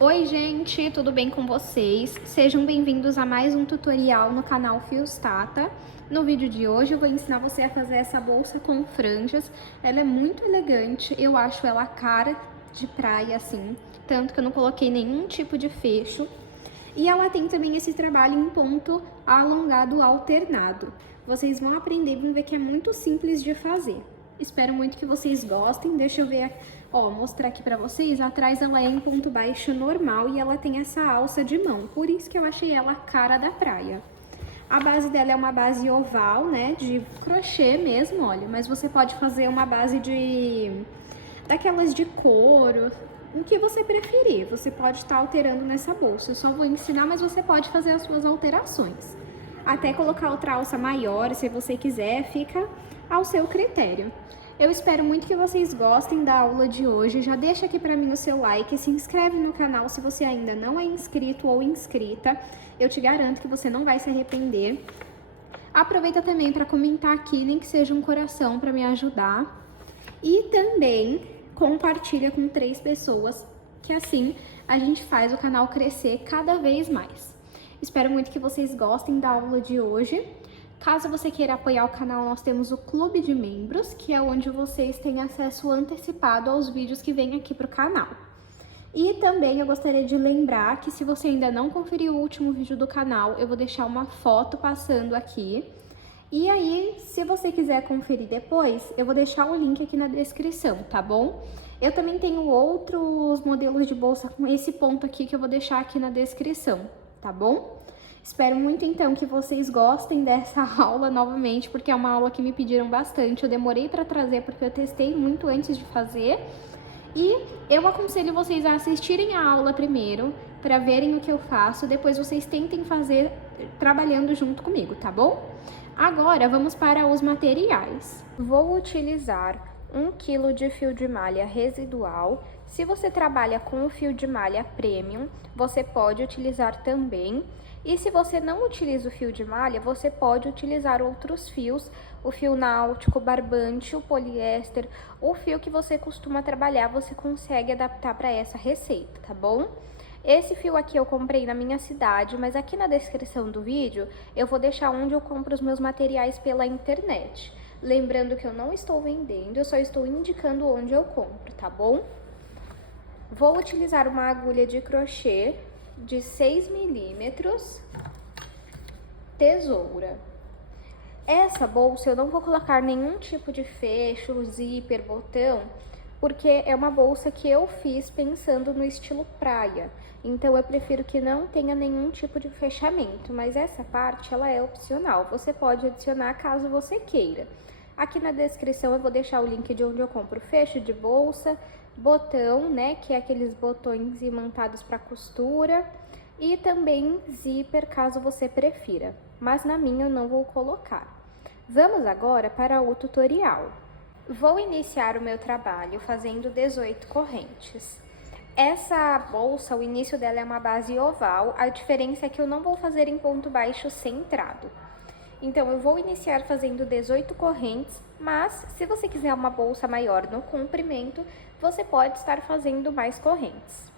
Oi gente, tudo bem com vocês? Sejam bem-vindos a mais um tutorial no canal Fios Tata. No vídeo de hoje eu vou ensinar você a fazer essa bolsa com franjas. Ela é muito elegante, eu acho ela a cara de praia assim, tanto que eu não coloquei nenhum tipo de fecho. E ela tem também esse trabalho em ponto alongado alternado. Vocês vão aprender e vão ver que é muito simples de fazer. Espero muito que vocês gostem. Deixa eu ver, mostrar aqui pra vocês. Atrás ela é em ponto baixo normal e ela tem essa alça de mão. Por isso que eu achei ela a cara da praia. A base dela é uma base oval, né, de crochê mesmo, olha. Mas você pode fazer uma base daquelas de couro, o que você preferir. Você pode estar alterando nessa bolsa. Eu só vou ensinar, mas você pode fazer as suas alterações. Até colocar outra alça maior, se você quiser, fica ao seu critério. Eu espero muito que vocês gostem da aula de hoje. Já deixa aqui pra mim o seu like, se inscreve no canal se você ainda não é inscrito ou inscrita. Eu te garanto que você não vai se arrepender. Aproveita também para comentar aqui, nem que seja um coração para me ajudar. E também compartilha com 3 pessoas, que assim a gente faz o canal crescer cada vez mais. Espero muito que vocês gostem da aula de hoje. Caso você queira apoiar o canal, nós temos o Clube de Membros, que é onde vocês têm acesso antecipado aos vídeos que vêm aqui para o canal. E também eu gostaria de lembrar que se você ainda não conferiu o último vídeo do canal, eu vou deixar uma foto passando aqui. E aí, se você quiser conferir depois, eu vou deixar o link aqui na descrição, tá bom? Eu também tenho outros modelos de bolsa com esse ponto aqui que eu vou deixar aqui na descrição, tá bom? Espero muito, então, que vocês gostem dessa aula novamente, porque é uma aula que me pediram bastante. Eu demorei para trazer porque eu testei muito antes de fazer. E eu aconselho vocês a assistirem a aula primeiro, para verem o que eu faço. Depois vocês tentem fazer trabalhando junto comigo, tá bom? Agora, vamos para os materiais. Vou utilizar 1 kg de fio de malha residual. Se você trabalha com o fio de malha premium, você pode utilizar também. E se você não utiliza o fio de malha, você pode utilizar outros fios, o fio náutico, barbante, o poliéster, o fio que você costuma trabalhar, você consegue adaptar para essa receita, tá bom? Esse fio aqui eu comprei na minha cidade, mas aqui na descrição do vídeo eu vou deixar onde eu compro os meus materiais pela internet. Lembrando que eu não estou vendendo, eu só estou indicando onde eu compro, tá bom? Vou utilizar uma agulha de crochê de 6 milímetros, tesoura. Essa bolsa eu não vou colocar nenhum tipo de fecho, zíper, botão, porque é uma bolsa que eu fiz pensando no estilo praia. Então eu prefiro que não tenha nenhum tipo de fechamento, mas essa parte ela é opcional. Você pode adicionar caso você queira. Aqui na descrição eu vou deixar o link de onde eu compro fecho de bolsa, botão, né, que é aqueles botões imantados para costura, e também zíper, caso você prefira, mas na minha eu não vou colocar. Vamos agora para o tutorial. Vou iniciar o meu trabalho fazendo 18 correntes. Essa bolsa, o início dela é uma base oval, a diferença é que eu não vou fazer em ponto baixo centrado. Então, eu vou iniciar fazendo 18 correntes, mas se você quiser uma bolsa maior no comprimento, você pode estar fazendo mais correntes.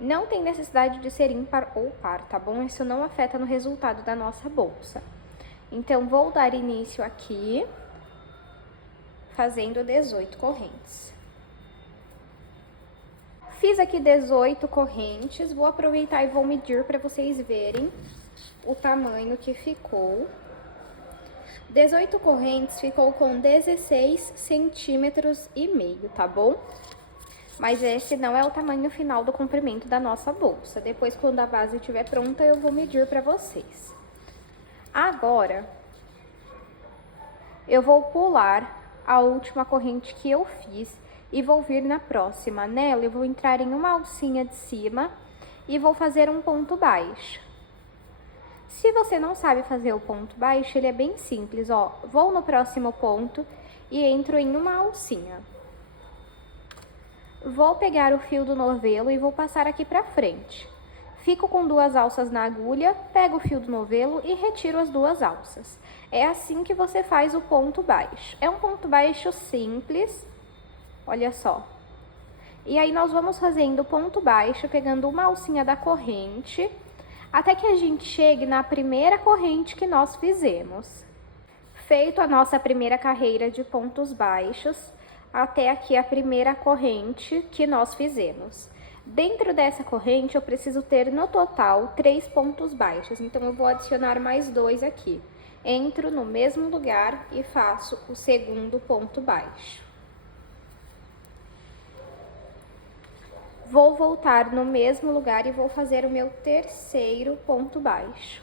Não tem necessidade de ser ímpar ou par, tá bom? Isso não afeta no resultado da nossa bolsa. Então, vou dar início aqui, fazendo 18 correntes. Fiz aqui 18 correntes, vou aproveitar e vou medir para vocês verem o tamanho que ficou. 18 correntes ficou com 16 centímetros e meio, tá bom? Mas esse não é o tamanho final do comprimento da nossa bolsa. Depois, quando a base estiver pronta, eu vou medir para vocês. Agora, eu vou pular a última corrente que eu fiz e vou vir na próxima. Nela, eu vou entrar em uma alcinha de cima e vou fazer um ponto baixo. Se você não sabe fazer o ponto baixo, ele é bem simples, ó. Vou no próximo ponto e entro em uma alcinha. Vou pegar o fio do novelo e vou passar aqui pra frente. Fico com 2 alças na agulha, pego o fio do novelo e retiro as 2 alças. É assim que você faz o ponto baixo. É um ponto baixo simples, olha só. E aí nós vamos fazendo ponto baixo, pegando uma alcinha da corrente, até que a gente chegue na primeira corrente que nós fizemos. Feito a nossa primeira carreira de pontos baixos, até aqui a primeira corrente que nós fizemos. Dentro dessa corrente, eu preciso ter no total 3 pontos baixos, então eu vou adicionar mais 2 aqui. Entro no mesmo lugar e faço o segundo ponto baixo. Vou voltar no mesmo lugar e vou fazer o meu terceiro ponto baixo.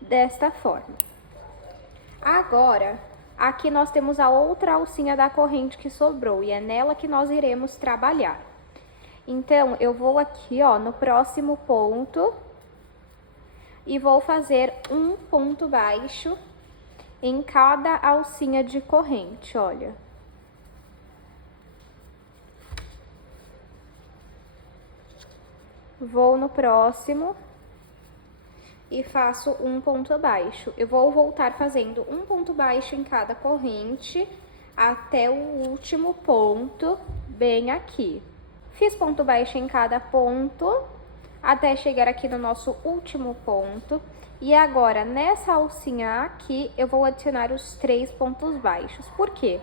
Desta forma. Agora, aqui nós temos a outra alcinha da corrente que sobrou e é nela que nós iremos trabalhar. Então, eu vou aqui, ó, no próximo ponto e vou fazer um ponto baixo em cada alcinha de corrente, olha. Vou no próximo e faço um ponto baixo. Eu vou voltar fazendo um ponto baixo em cada corrente até o último ponto, bem aqui. Fiz ponto baixo em cada ponto até chegar aqui no nosso último ponto. E agora, nessa alcinha aqui, eu vou adicionar os 3 pontos baixos. Por quê?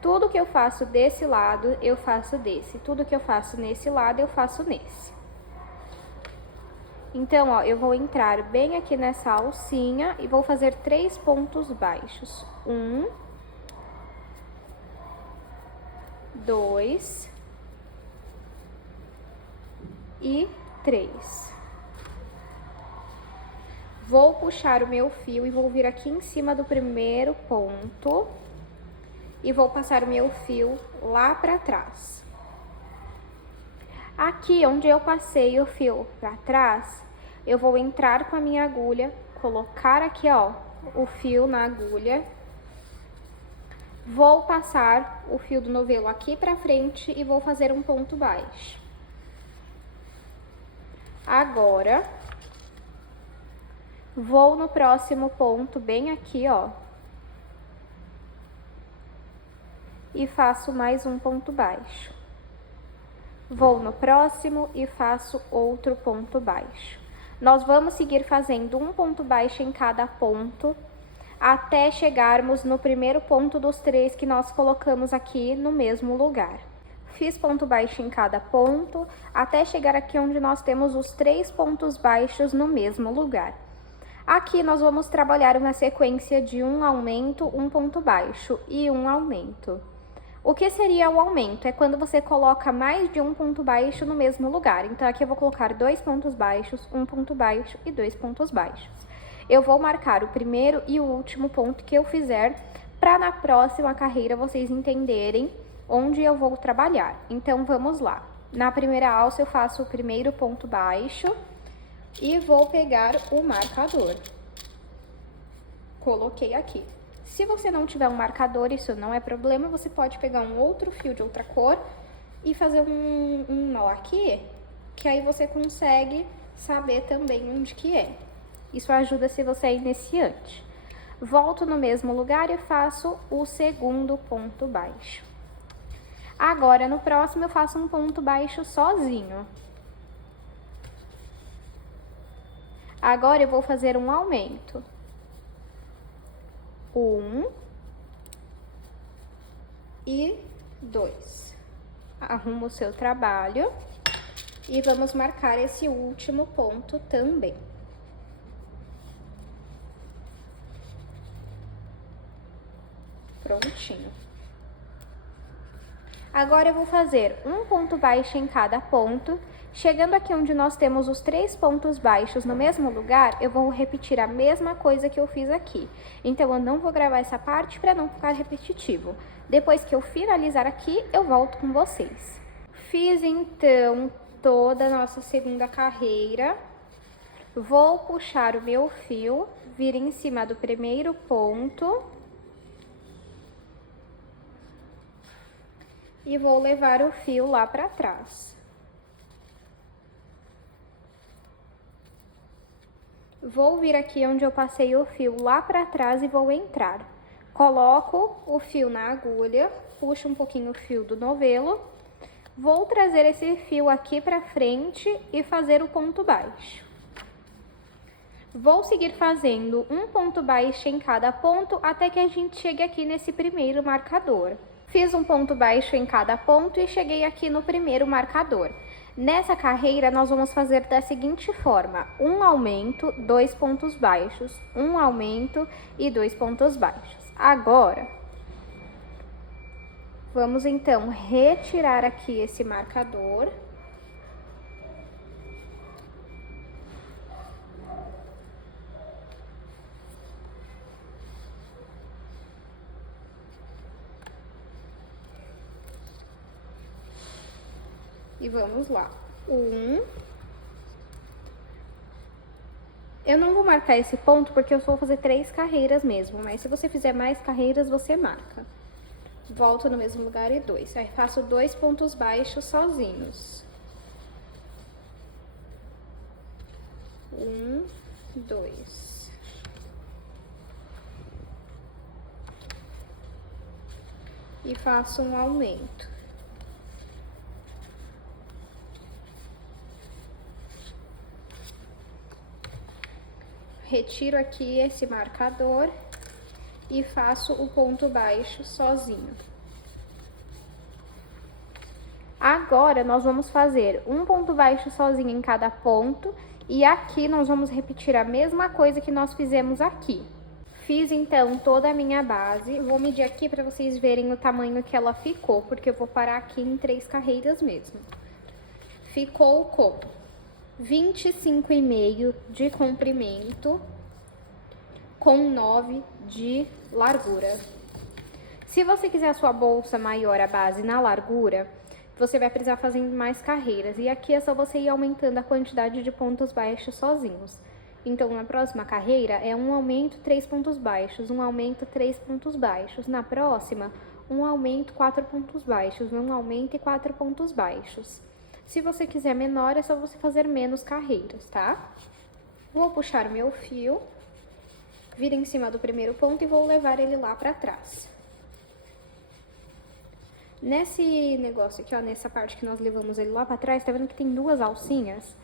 Tudo que eu faço desse lado, eu faço desse. Tudo que eu faço nesse lado, eu faço nesse. Então, ó, eu vou entrar bem aqui nessa alcinha e vou fazer 3 pontos baixos. 1, 2 e 3. Vou puxar o meu fio e vou vir aqui em cima do primeiro ponto e vou passar o meu fio lá pra trás. Aqui onde eu passei o fio pra trás, eu vou entrar com a minha agulha, colocar aqui, ó, o fio na agulha. Vou passar o fio do novelo aqui pra frente e vou fazer um ponto baixo. Agora, vou no próximo ponto, bem aqui, ó. E faço mais um ponto baixo. Vou no próximo e faço outro ponto baixo. Nós vamos seguir fazendo um ponto baixo em cada ponto, até chegarmos no primeiro ponto dos 3 que nós colocamos aqui no mesmo lugar. Fiz ponto baixo em cada ponto, até chegar aqui onde nós temos os 3 pontos baixos no mesmo lugar. Aqui nós vamos trabalhar uma sequência de um aumento, um ponto baixo e um aumento. O que seria o aumento? É quando você coloca mais de um ponto baixo no mesmo lugar. Então, aqui eu vou colocar 2 pontos baixos, um ponto baixo e 2 pontos baixos. Eu vou marcar o primeiro e o último ponto que eu fizer, para na próxima carreira vocês entenderem onde eu vou trabalhar. Então, vamos lá. Na primeira alça, eu faço o primeiro ponto baixo e vou pegar o marcador. Coloquei aqui. Se você não tiver um marcador, isso não é problema, você pode pegar um outro fio de outra cor e fazer um nó aqui, que aí você consegue saber também onde que é. Isso ajuda se você é iniciante. Volto no mesmo lugar e faço o segundo ponto baixo. Agora, no próximo, eu faço um ponto baixo sozinho. Agora, eu vou fazer um aumento. 1 e 2. Arruma o seu trabalho e vamos marcar esse último ponto também. Prontinho. Agora eu vou fazer um ponto baixo em cada ponto. Chegando aqui onde nós temos os 3 pontos baixos no mesmo lugar, eu vou repetir a mesma coisa que eu fiz aqui. Então, eu não vou gravar essa parte para não ficar repetitivo. Depois que eu finalizar aqui, eu volto com vocês. Fiz, então, toda a nossa segunda carreira. Vou puxar o meu fio, vir em cima do primeiro ponto. E vou levar o fio lá para trás. Vou vir aqui onde eu passei o fio lá para trás e vou entrar. Coloco o fio na agulha, puxo um pouquinho o fio do novelo, Vou trazer esse fio aqui pra frente e fazer o ponto baixo. Vou seguir fazendo um ponto baixo em cada ponto até que a gente chegue aqui nesse primeiro marcador. Fiz um ponto baixo em cada ponto e cheguei aqui no primeiro marcador. Nessa carreira, nós vamos fazer da seguinte forma: um aumento, 2 pontos baixos, um aumento e 2 pontos baixos. Agora, vamos então retirar aqui esse marcador. E vamos lá. Eu não vou marcar esse ponto porque eu só vou fazer 3 carreiras mesmo, mas se você fizer mais carreiras, você marca. Volto no mesmo lugar e 2. Aí faço 2 pontos baixos sozinhos. 1, 2. E faço um aumento. Retiro aqui esse marcador e faço o ponto baixo sozinho. Agora, nós vamos fazer um ponto baixo sozinho em cada ponto e aqui nós vamos repetir a mesma coisa que nós fizemos aqui. Fiz, então, toda a minha base. Vou medir aqui para vocês verem o tamanho que ela ficou, porque eu vou parar aqui em 3 carreiras mesmo. Ficou com 25,5 de comprimento com 9 de largura. Se você quiser a sua bolsa maior, a base na largura, você vai precisar fazer mais carreiras. E aqui é só você ir aumentando a quantidade de pontos baixos sozinhos. Então, na próxima carreira, é um aumento, 3 pontos baixos, um aumento, 3 pontos baixos. Na próxima, um aumento, 4 pontos baixos, um aumento e 4 pontos baixos. Se você quiser menor, é só você fazer menos carreiras, tá? Vou puxar meu fio, vir em cima do primeiro ponto e vou levar ele lá pra trás. Nesse negócio aqui, ó, nessa parte que nós levamos ele lá pra trás, tá vendo que tem 2 alcinhas?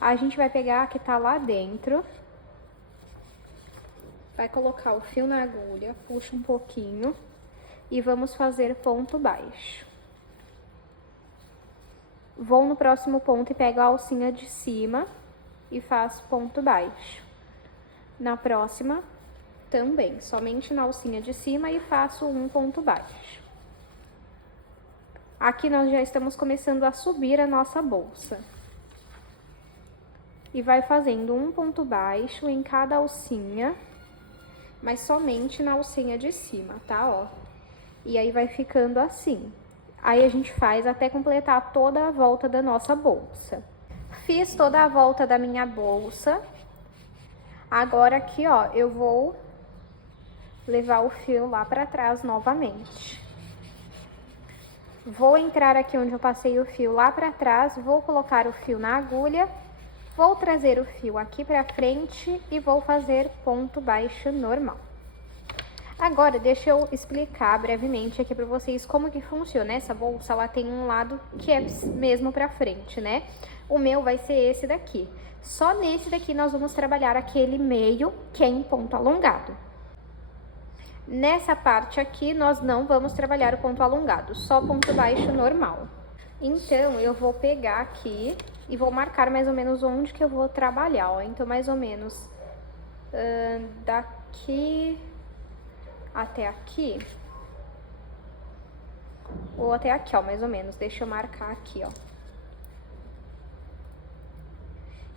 A gente vai pegar a que tá lá dentro, vai colocar o fio na agulha, puxa um pouquinho e vamos fazer ponto baixo. Vou no próximo ponto e pego a alcinha de cima e faço ponto baixo. Na próxima, também, somente na alcinha de cima e faço um ponto baixo. Aqui nós já estamos começando a subir a nossa bolsa. E vai fazendo um ponto baixo em cada alcinha, mas somente na alcinha de cima, tá? Ó. E aí vai ficando assim. Aí a gente faz até completar toda a volta da nossa bolsa. Fiz toda a volta da minha bolsa. Agora aqui, ó, eu vou levar o fio lá pra trás novamente. Vou entrar aqui onde eu passei o fio lá pra trás, vou colocar o fio na agulha, vou trazer o fio aqui pra frente e vou fazer ponto baixo normal. Agora, deixa eu explicar brevemente aqui pra vocês como que funciona. Essa bolsa, ela tem um lado que é mesmo pra frente, né? O meu vai ser esse daqui. Só nesse daqui nós vamos trabalhar aquele meio que é em ponto alongado. Nessa parte aqui, nós não vamos trabalhar o ponto alongado, só ponto baixo normal. Então, eu vou pegar aqui e vou marcar mais ou menos onde que eu vou trabalhar, ó. Então, mais ou menos daqui até aqui, ou até aqui, ó, mais ou menos. Deixa eu marcar aqui, ó.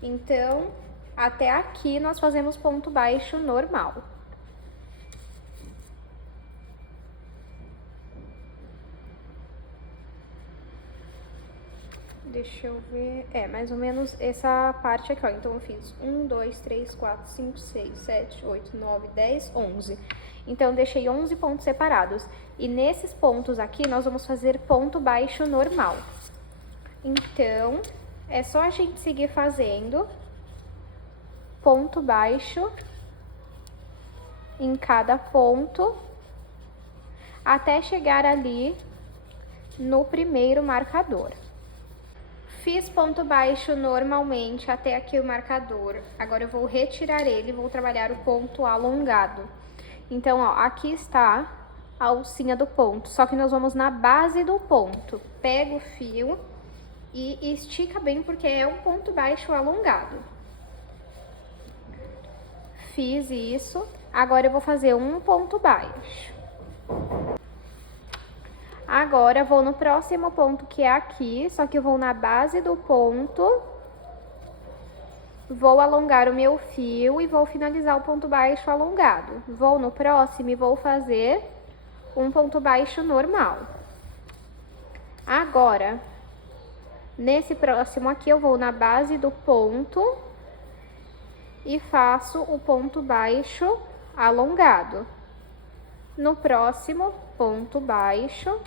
Então, até aqui nós fazemos ponto baixo normal. Deixa eu ver, mais ou menos essa parte aqui, ó. Então, eu fiz 1, 2, 3, 4, 5, 6, 7, 8, 9, 10, 11. Então, deixei 11 pontos separados. E nesses pontos aqui, nós vamos fazer ponto baixo normal. Então, é só a gente seguir fazendo ponto baixo em cada ponto, até chegar ali no primeiro marcador. Fiz ponto baixo normalmente até aqui o marcador. Agora eu vou retirar ele e vou trabalhar o ponto alongado. Então, ó, aqui está a alcinha do ponto, só que nós vamos na base do ponto. Pega o fio e estica bem, porque é um ponto baixo alongado. Fiz isso. Agora eu vou fazer um ponto baixo. Agora vou no próximo ponto, que é aqui, só que eu vou na base do ponto, vou alongar o meu fio e vou finalizar o ponto baixo alongado. Vou no próximo e vou fazer um ponto baixo normal. Agora, nesse próximo aqui, eu vou na base do ponto e faço o ponto baixo alongado. No próximo, ponto baixo.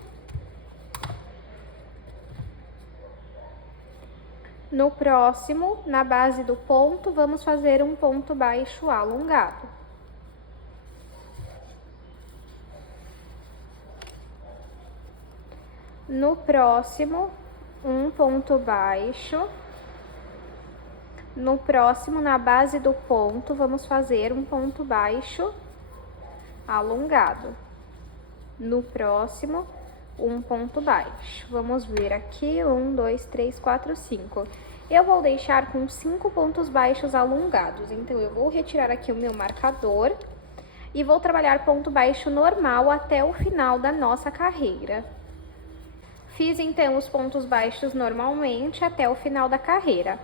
No próximo, na base do ponto, vamos fazer um ponto baixo alongado. No próximo, um ponto baixo. No próximo, na base do ponto, vamos fazer um ponto baixo alongado. No próximo, um ponto baixo. Vamos ver aqui, 1, 2, 3, 4, 5. Eu vou deixar com 5 pontos baixos alongados. Então, eu vou retirar aqui o meu marcador e vou trabalhar ponto baixo normal até o final da nossa carreira. Fiz, então, os pontos baixos normalmente até o final da carreira.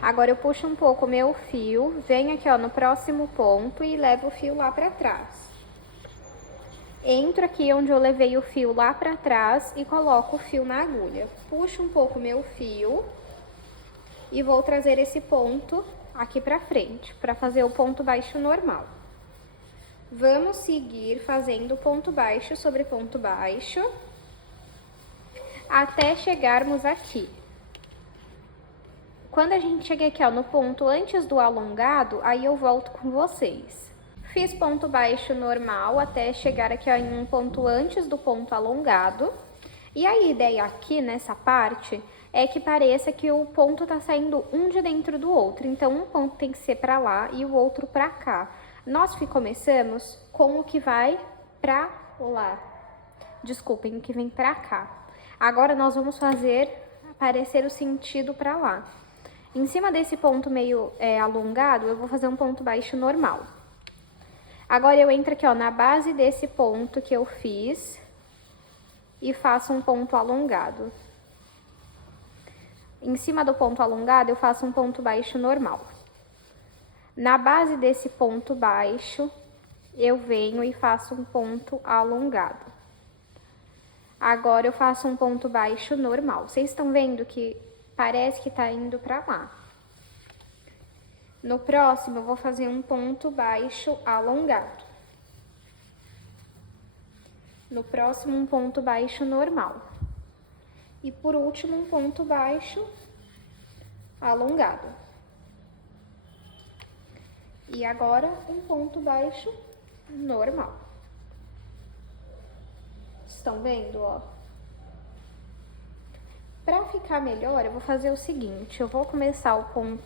Agora, eu puxo um pouco o meu fio, venho aqui, ó, no próximo ponto e levo o fio lá pra trás. Entro aqui onde eu levei o fio lá pra trás e coloco o fio na agulha. Puxo um pouco o meu fio e vou trazer esse ponto aqui pra frente, pra fazer o ponto baixo normal. Vamos seguir fazendo ponto baixo sobre ponto baixo, até chegarmos aqui. Quando a gente chega aqui, ó, no ponto antes do alongado, aí eu volto com vocês. Fiz ponto baixo normal até chegar aqui, ó, em um ponto antes do ponto alongado. E a ideia aqui, nessa parte, é que pareça que o ponto tá saindo um de dentro do outro. Então, um ponto tem que ser pra lá e o outro pra cá. Nós começamos com o que vai pra lá. Desculpem, o que vem pra cá. Agora, nós vamos fazer aparecer o sentido pra lá. Em cima desse ponto meio alongado, eu vou fazer um ponto baixo normal. Agora, eu entro aqui, ó, na base desse ponto que eu fiz e faço um ponto alongado. Em cima do ponto alongado, eu faço um ponto baixo normal. Na base desse ponto baixo, eu venho e faço um ponto alongado. Agora, eu faço um ponto baixo normal. Vocês estão vendo que parece que tá indo pra lá. No próximo, eu vou fazer um ponto baixo alongado. No próximo, um ponto baixo normal. E por último, um ponto baixo alongado. E agora, um ponto baixo normal. Estão vendo, ó? Para ficar melhor, eu vou fazer o seguinte, eu vou começar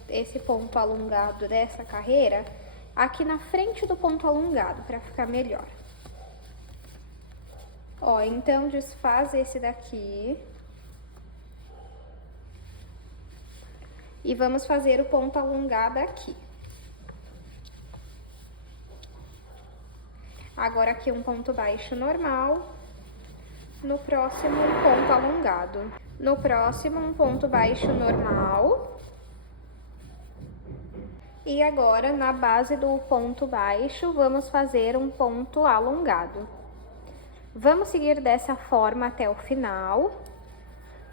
esse ponto alongado dessa carreira aqui na frente do ponto alongado, para ficar melhor. Ó, então desfaz esse daqui. E vamos fazer o ponto alongado aqui. Agora aqui um ponto baixo normal. No próximo, um ponto alongado. No próximo, um ponto baixo normal. E agora, na base do ponto baixo, vamos fazer um ponto alongado. Vamos seguir dessa forma até o final.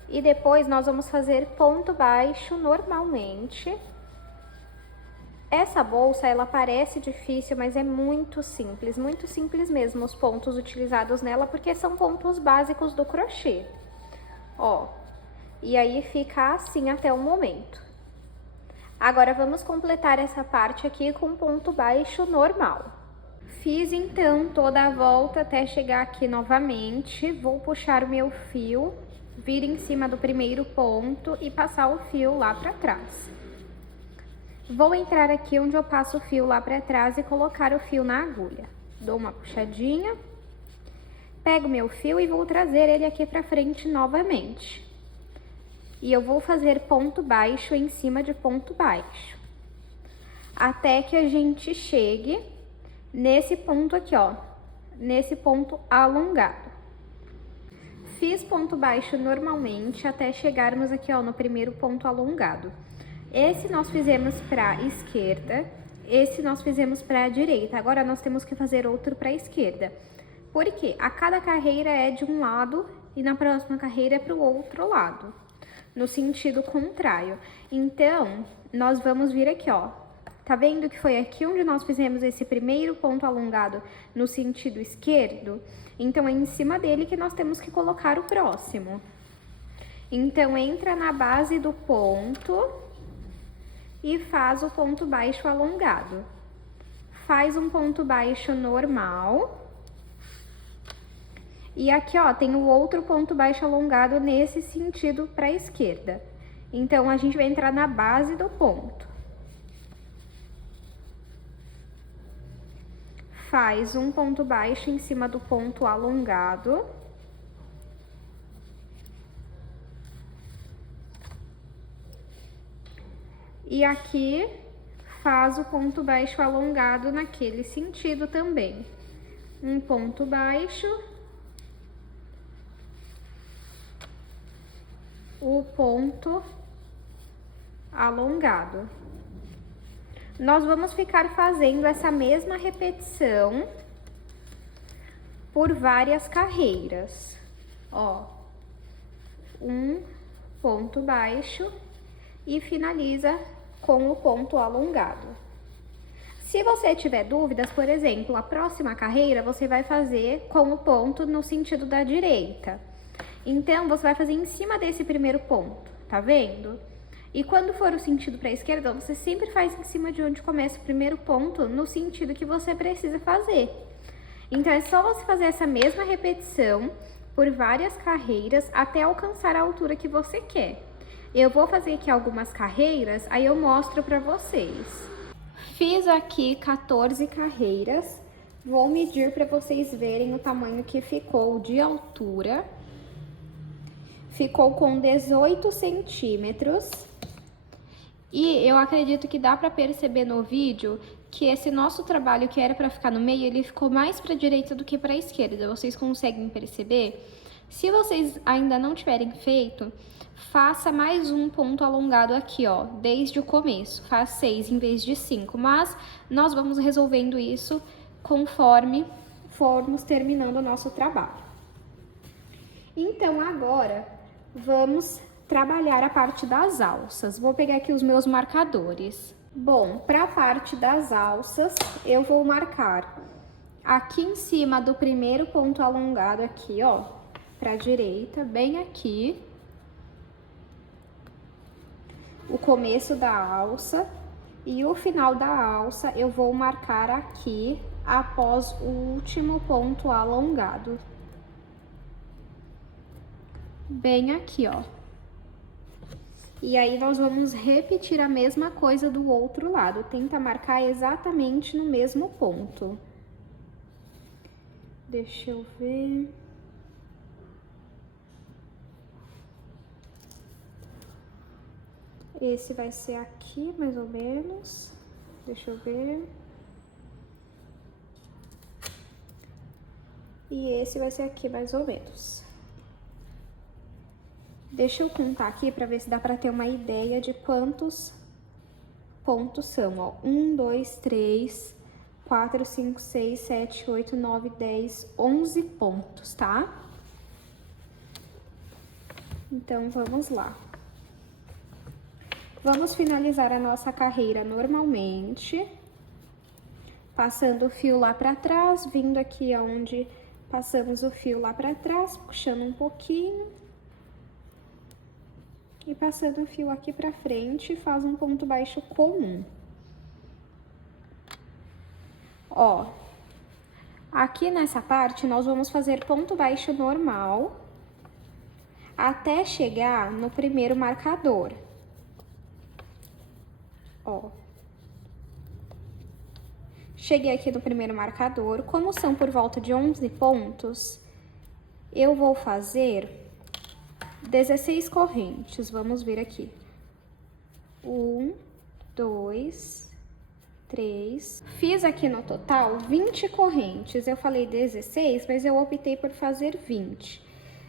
E depois, nós vamos fazer ponto baixo normalmente. Essa bolsa, ela parece difícil, mas é muito simples mesmo os pontos utilizados nela, porque são pontos básicos do crochê. Ó, e aí fica assim até o momento. Agora, vamos completar essa parte aqui com ponto baixo normal. Fiz, então, toda a volta até chegar aqui novamente. Vou puxar o meu fio vir em cima do primeiro ponto e passar o fio lá pra trás. Vou entrar aqui onde eu passo o fio lá pra trás e colocar o fio na agulha. Dou uma puxadinha, pego meu fio e vou trazer ele aqui pra frente novamente. E eu vou fazer ponto baixo em cima de ponto baixo, até que a gente chegue nesse ponto aqui, ó, nesse ponto alongado. Fiz ponto baixo normalmente até chegarmos aqui, ó, no primeiro ponto alongado. Esse nós fizemos para esquerda, esse nós fizemos para a direita. Agora nós temos que fazer outro para a esquerda. Porque a cada carreira é de um lado e na próxima carreira é para o outro lado, no sentido contrário. Então, nós vamos vir aqui, ó. Tá vendo que foi aqui onde nós fizemos esse primeiro ponto alongado no sentido esquerdo? Então, é em cima dele que nós temos que colocar o próximo. Então, entra na base do ponto e faz o ponto baixo alongado. Faz um ponto baixo normal. E aqui, ó, tem o outro ponto baixo alongado nesse sentido para a esquerda. Então, a gente vai entrar na base do ponto. Faz um ponto baixo em cima do ponto alongado. E aqui faz o ponto baixo alongado naquele sentido também. Um ponto baixo. O ponto alongado. Nós vamos ficar fazendo essa mesma repetição por várias carreiras. Ó, um ponto baixo e finaliza com o ponto alongado. Se você tiver dúvidas, por exemplo, a próxima carreira você vai fazer com o ponto no sentido da direita. Então, você vai fazer em cima desse primeiro ponto, tá vendo? E quando for o sentido para a esquerda, você sempre faz em cima de onde começa o primeiro ponto, no sentido que você precisa fazer. Então, é só você fazer essa mesma repetição por várias carreiras até alcançar a altura que você quer. Eu vou fazer aqui algumas carreiras, aí eu mostro para vocês. Fiz aqui 14 carreiras, vou medir para vocês verem o tamanho que ficou de altura. Ficou com 18 centímetros. E eu acredito que dá para perceber no vídeo que esse nosso trabalho que era para ficar no meio, ele ficou mais para a direita do que para a esquerda. Vocês conseguem perceber? Se vocês ainda não tiverem feito, faça mais um ponto alongado aqui, ó, desde o começo. Faz 6 em vez de 5, mas nós vamos resolvendo isso conforme formos terminando o nosso trabalho. Então, agora, vamos trabalhar a parte das alças. Vou pegar aqui os meus marcadores. Bom, para a parte das alças, eu vou marcar aqui em cima do primeiro ponto alongado aqui, ó, para a direita, bem aqui, o começo da alça, e o final da alça eu vou marcar aqui após o último ponto alongado. Bem aqui, ó. E aí, nós vamos repetir a mesma coisa do outro lado. Tenta marcar exatamente no mesmo ponto. Deixa eu ver. Esse vai ser aqui, mais ou menos. Deixa eu ver. E esse vai ser aqui, mais ou menos. Deixa eu contar aqui para ver se dá para ter uma ideia de quantos pontos são, ó. 1, 2, 3, 4, 5, 6, 7, 8, 9, 10, 11 pontos, tá? Então, vamos lá. Vamos finalizar a nossa carreira normalmente, passando o fio lá para trás, vindo aqui onde passamos o fio lá para trás, puxando um pouquinho. E passando o fio aqui pra frente, faz um ponto baixo comum. Ó, aqui nessa parte, nós vamos fazer ponto baixo normal. até chegar no primeiro marcador. Ó. Cheguei aqui no primeiro marcador. Como são por volta de 11 pontos, eu vou fazer 16 correntes. Vamos ver aqui. 1, 2, 3. Fiz aqui no total 20 correntes. Eu falei 16, mas eu optei por fazer 20.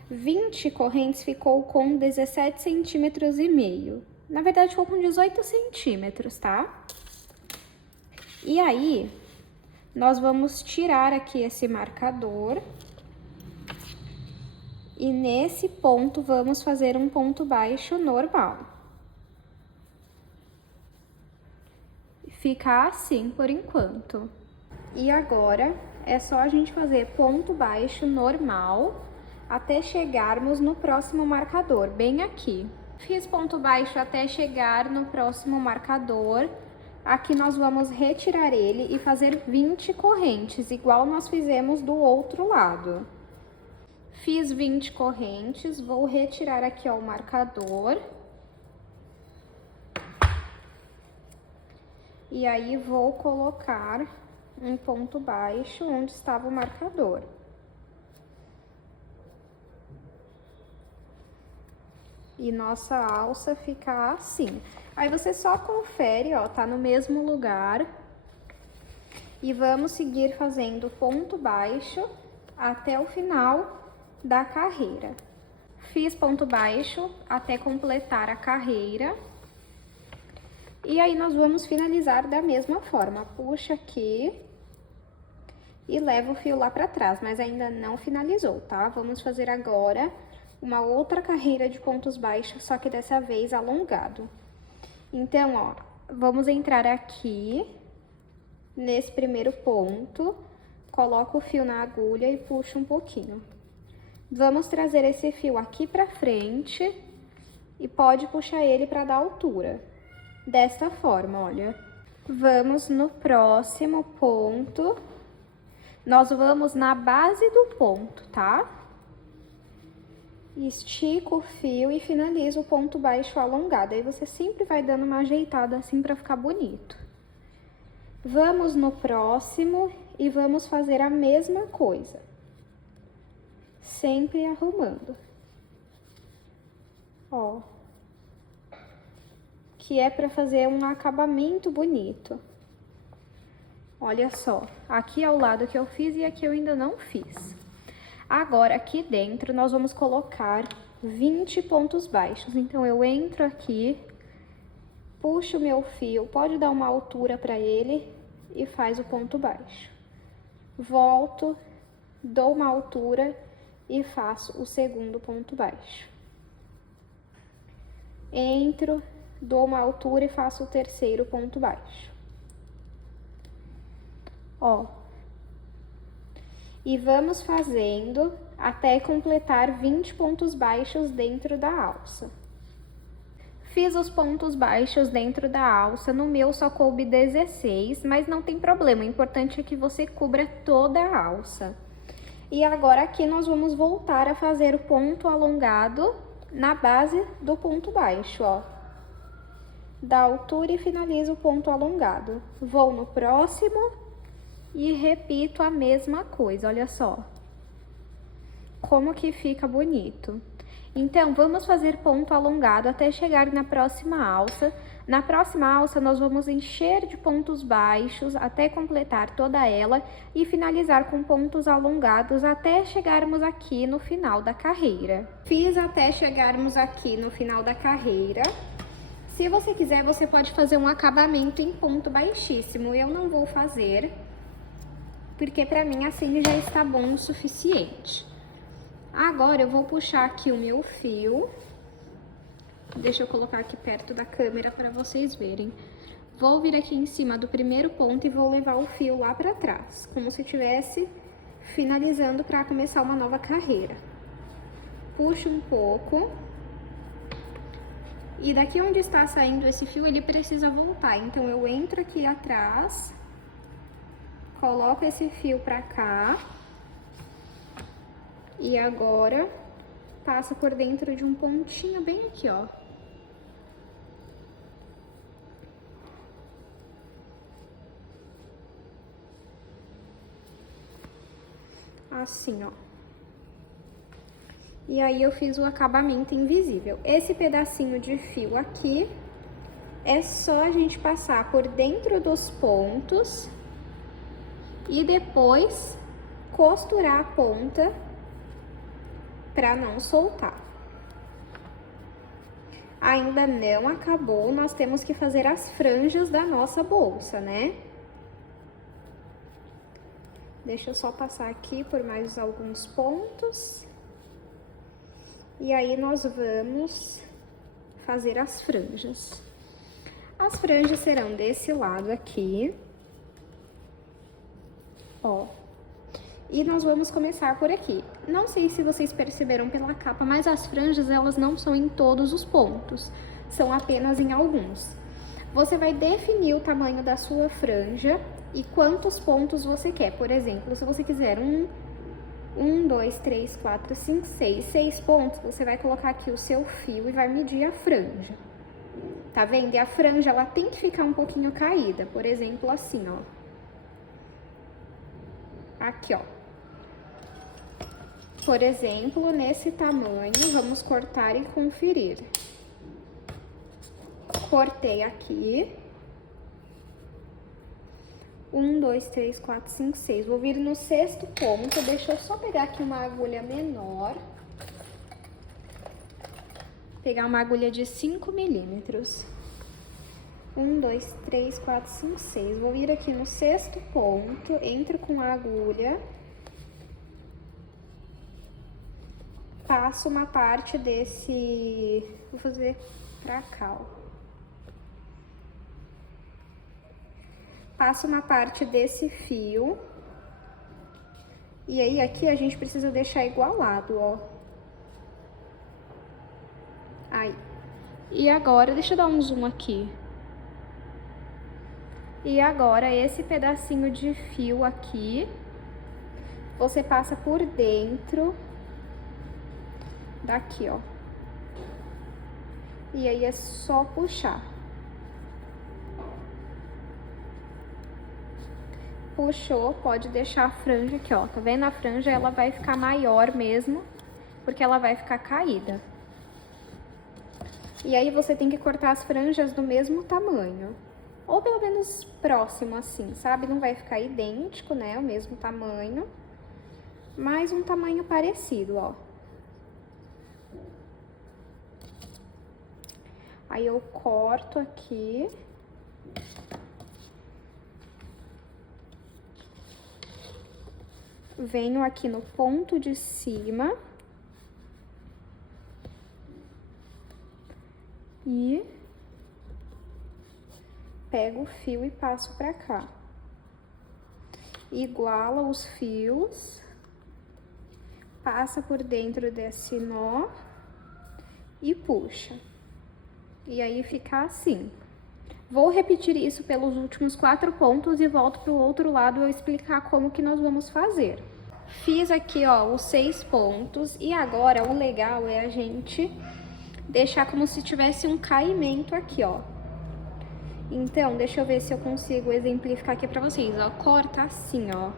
20 correntes ficou com 17 centímetros e meio. Na verdade, ficou com 18 centímetros, tá? E aí, nós vamos tirar aqui esse marcador. E nesse ponto, vamos fazer um ponto baixo normal. Fica assim por enquanto. E agora, é só a gente fazer ponto baixo normal até chegarmos no próximo marcador, bem aqui. Fiz ponto baixo até chegar no próximo marcador. Aqui nós vamos retirar ele e fazer 20 correntes, igual nós fizemos do outro lado. Fiz 20 correntes, vou retirar aqui, ó, o marcador. E aí, vou colocar um ponto baixo onde estava o marcador. E nossa alça fica assim. Aí, você só confere, ó, tá no mesmo lugar. E vamos seguir fazendo ponto baixo até o final da carreira. Fiz ponto baixo até completar a carreira. E aí, nós vamos finalizar da mesma forma. Puxa aqui e leva o fio lá pra trás, mas ainda não finalizou, tá? Vamos fazer agora uma outra carreira de pontos baixos, só que dessa vez alongado. Então, ó, vamos entrar aqui nesse primeiro ponto, coloca o fio na agulha e puxa um pouquinho. Vamos trazer esse fio aqui pra frente e pode puxar ele pra dar altura. Desta forma, olha. Vamos no próximo ponto. Nós vamos na base do ponto, tá? Estico o fio e finalizo o ponto baixo alongado. Aí você sempre vai dando uma ajeitada assim pra ficar bonito. Vamos no próximo e vamos fazer a mesma coisa. Sempre arrumando. Ó. Que é pra fazer um acabamento bonito. Olha só, aqui é o lado que eu fiz e aqui eu ainda não fiz. Agora, aqui dentro, nós vamos colocar 20 pontos baixos. Então, eu entro aqui, puxo o meu fio, pode dar uma altura pra ele e faz o ponto baixo. Volto, dou uma altura e faço o segundo ponto baixo. Entro, dou uma altura e faço o terceiro ponto baixo. Ó. E vamos fazendo até completar 20 pontos baixos dentro da alça. Fiz os pontos baixos dentro da alça, no meu só coube 16, mas não tem problema, o importante é que você cubra toda a alça. E agora aqui nós vamos voltar a fazer o ponto alongado na base do ponto baixo, ó. Da altura e finalizo o ponto alongado. Vou no próximo e repito a mesma coisa, olha só. Como que fica bonito. Então, vamos fazer ponto alongado até chegar na próxima alça. Na próxima alça, nós vamos encher de pontos baixos até completar toda ela e finalizar com pontos alongados até chegarmos aqui no final da carreira. Fiz até chegarmos aqui no final da carreira. Se você quiser, você pode fazer um acabamento em ponto baixíssimo. Eu não vou fazer, porque pra mim assim já está bom o suficiente. Agora eu vou puxar aqui o meu fio. Deixa eu colocar aqui perto da câmera para vocês verem. Vou vir aqui em cima do primeiro ponto e vou levar o fio lá pra trás, como se estivesse finalizando para começar uma nova carreira. Puxo um pouco. E daqui onde está saindo esse fio, ele precisa voltar. Então, eu entro aqui atrás, coloco esse fio pra cá. E agora, passa por dentro de um pontinho bem aqui, ó. Assim, ó. E aí eu fiz o acabamento invisível. Esse pedacinho de fio aqui é só a gente passar por dentro dos pontos e depois costurar a ponta para não soltar. Ainda não acabou, nós temos que fazer as franjas da nossa bolsa, né? Deixa eu só passar aqui por mais alguns pontos. E aí, nós vamos fazer as franjas. As franjas serão desse lado aqui, ó. E nós vamos começar por aqui. Não sei se vocês perceberam pela capa, mas as franjas, elas não são em todos os pontos, são apenas em alguns. Você vai definir o tamanho da sua franja e quantos pontos você quer. Por exemplo, se você quiser 1, 2, 3, 4, 5, 6 pontos, você vai colocar aqui o seu fio e vai medir a franja. Tá vendo? E a franja, ela tem que ficar um pouquinho caída, por exemplo, assim, ó. Aqui, ó. Por exemplo, nesse tamanho, vamos cortar e conferir. Cortei aqui. 1, 2, 3, 4, 5, 6. Vou vir no 6º ponto. Deixa eu só pegar aqui uma agulha menor. Pegar uma agulha de 5 milímetros. 1, 2, 3, 4, 5, 6. Vou vir aqui no 6º ponto. Entro com a agulha. Passo uma parte desse... Vou fazer pra cá, ó. Passo uma parte desse fio. E aí, aqui a gente precisa deixar igualado, ó. Aí. E agora, deixa eu dar um zoom aqui. E agora, esse pedacinho de fio aqui, você passa por dentro daqui, ó. E aí, é só puxar. Puxou, pode deixar a franja aqui, ó. Tá vendo? A franja, ela vai ficar maior mesmo, porque ela vai ficar caída. E aí, você tem que cortar as franjas do mesmo tamanho. Ou pelo menos próximo, assim, sabe? Não vai ficar idêntico, né? O mesmo tamanho. Mas um tamanho parecido, ó. Aí, eu corto aqui. Venho aqui no ponto de cima. E pego o fio e passo pra cá. Iguala os fios. Passa por dentro desse nó. E puxa. E aí fica assim. Vou repetir isso pelos últimos 4 pontos e volto pro outro lado eu explicar como que nós vamos fazer. Fiz aqui, ó, os 6 pontos e agora o legal é a gente deixar como se tivesse um caimento aqui, ó. Então, deixa eu ver se eu consigo exemplificar aqui pra vocês, ó. Corta assim, ó.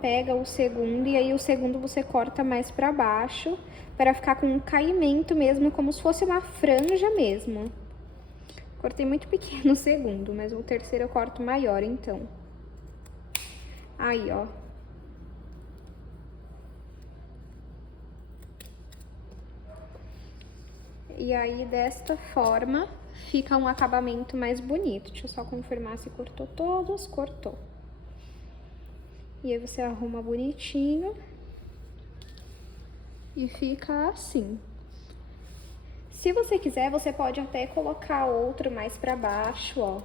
Pega o segundo e aí o segundo você corta mais pra baixo para ficar com um caimento mesmo, como se fosse uma franja mesmo. Cortei muito pequeno o segundo, mas o terceiro eu corto maior, então. Aí, ó. E aí, desta forma, fica um acabamento mais bonito. Deixa eu só confirmar se cortou todos. Cortou. E aí, você arruma bonitinho. E fica assim. Se você quiser, você pode até colocar outro mais pra baixo, ó.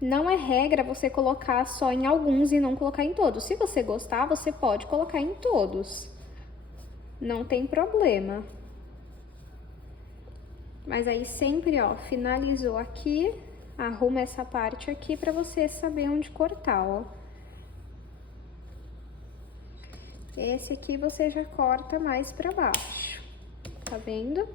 Não é regra você colocar só em alguns e não colocar em todos. Se você gostar, você pode colocar em todos. Não tem problema. Mas aí sempre, ó, finalizou aqui, arruma essa parte aqui pra você saber onde cortar, ó. Esse aqui você já corta mais pra baixo, tá vendo?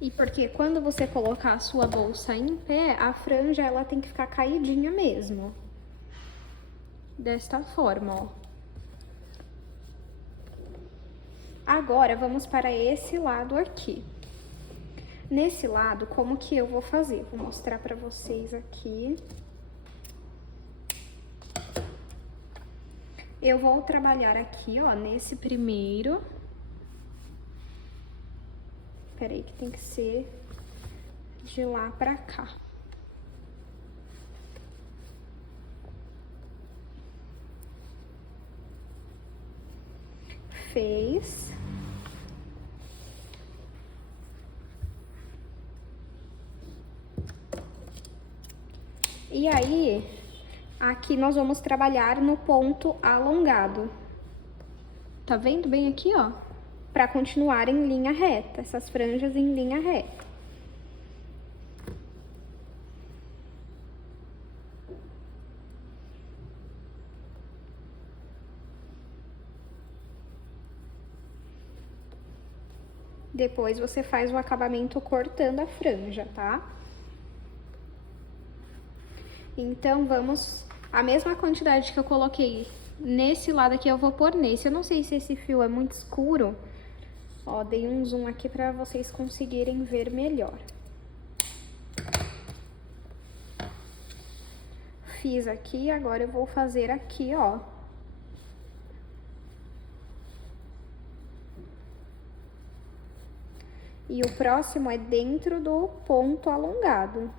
E porque quando você colocar a sua bolsa em pé, a franja, ela tem que ficar caidinha mesmo. Desta forma, ó. Agora, vamos para esse lado aqui. Nesse lado, como que eu vou fazer? Vou mostrar pra vocês aqui. Eu vou trabalhar aqui, ó, nesse primeiro. Peraí, que tem que ser de lá pra cá. Fez. E aí, aqui nós vamos trabalhar no ponto alongado. Tá vendo bem aqui, ó? Pra continuar em linha reta, essas franjas em linha reta. Depois você faz o acabamento cortando a franja, tá? Então, vamos... A mesma quantidade que eu coloquei nesse lado aqui, eu vou pôr nesse. Eu não sei se esse fio é muito escuro. Ó, dei um zoom aqui pra vocês conseguirem ver melhor. Fiz aqui, agora eu vou fazer aqui, ó. E o próximo é dentro do ponto alongado.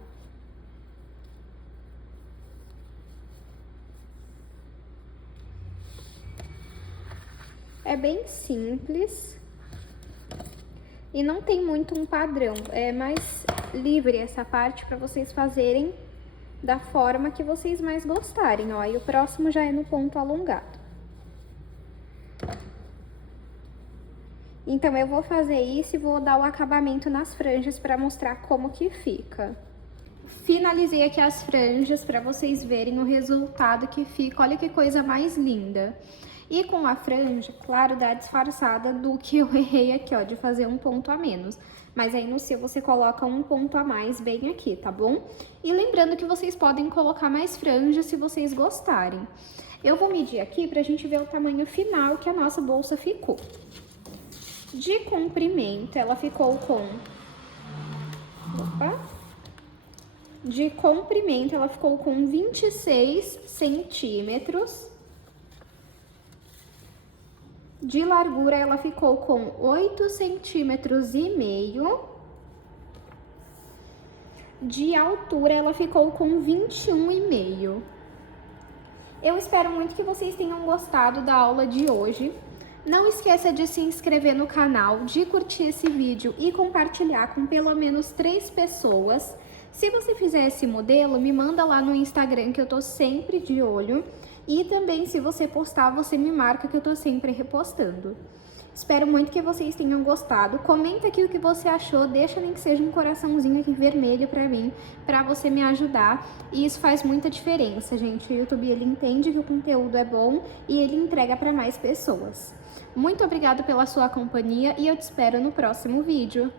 É bem simples e não tem muito um padrão, é mais livre essa parte para vocês fazerem da forma que vocês mais gostarem, ó. E o próximo já é no ponto alongado. Então, eu vou fazer isso e vou dar o acabamento nas franjas para mostrar como que fica. Finalizei aqui as franjas para vocês verem o resultado que fica. Olha que coisa mais linda. E com a franja, claro, dá disfarçada do que eu errei aqui, ó, de fazer um ponto a menos. Mas aí no seu você coloca um ponto a mais bem aqui, tá bom? E lembrando que vocês podem colocar mais franjas se vocês gostarem. Eu vou medir aqui pra gente ver o tamanho final que a nossa bolsa ficou. De comprimento, ela ficou com... Opa! De comprimento, ela ficou com 26 centímetros. De largura, ela ficou com 8,5 centímetros. De altura, ela ficou com 21,5. Eu espero muito que vocês tenham gostado da aula de hoje. Não esqueça de se inscrever no canal, de curtir esse vídeo e compartilhar com pelo menos 3 pessoas. Se você fizer esse modelo, me manda lá no Instagram que eu tô sempre de olho. E também, se você postar, você me marca que eu tô sempre repostando. Espero muito que vocês tenham gostado. Comenta aqui o que você achou, deixa nem que seja um coraçãozinho aqui vermelho pra mim, pra você me ajudar. E isso faz muita diferença, gente. O YouTube, ele entende que o conteúdo é bom e ele entrega pra mais pessoas. Muito obrigada pela sua companhia e eu te espero no próximo vídeo.